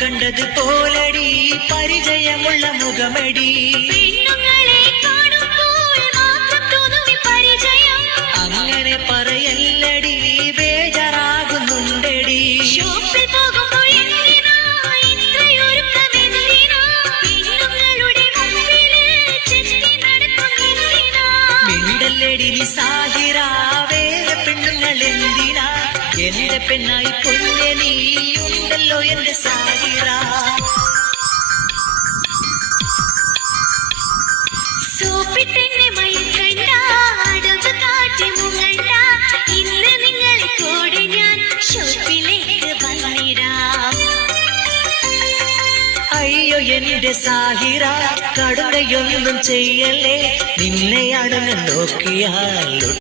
കണ്ടത് പോലടി പരിചയമുള്ള മുഖമടി. അങ്ങനെ പറയല്ലടി ബേജാറാകുന്നുണ്ടടി. മിണ്ടല്ലടി നീ സാഹിറ, വേറെ പെണ്ണുങ്ങൾ എന്തിനാ? എന്റെ പെണ്ണായി പൊന്നെ നീയുണ്ടല്ലോ എന്റെ സാഹിറ. സോപ്പിട്ടെന്നെ മയക്കണ്ട, അടവ് കാട്ടി മുങ്ങണ്ട, ഇന്ന് നിങ്ങളെ കൂടെ ഞാൻ ഷോപ്പിലേക്ക് വന്നിടാം. അയ്യോ എന്റെ സാഹിറ, കടുകയൊന്നും ചെയ്യല്ലേ, നിന്നെയാണ് നോക്കിയാൽ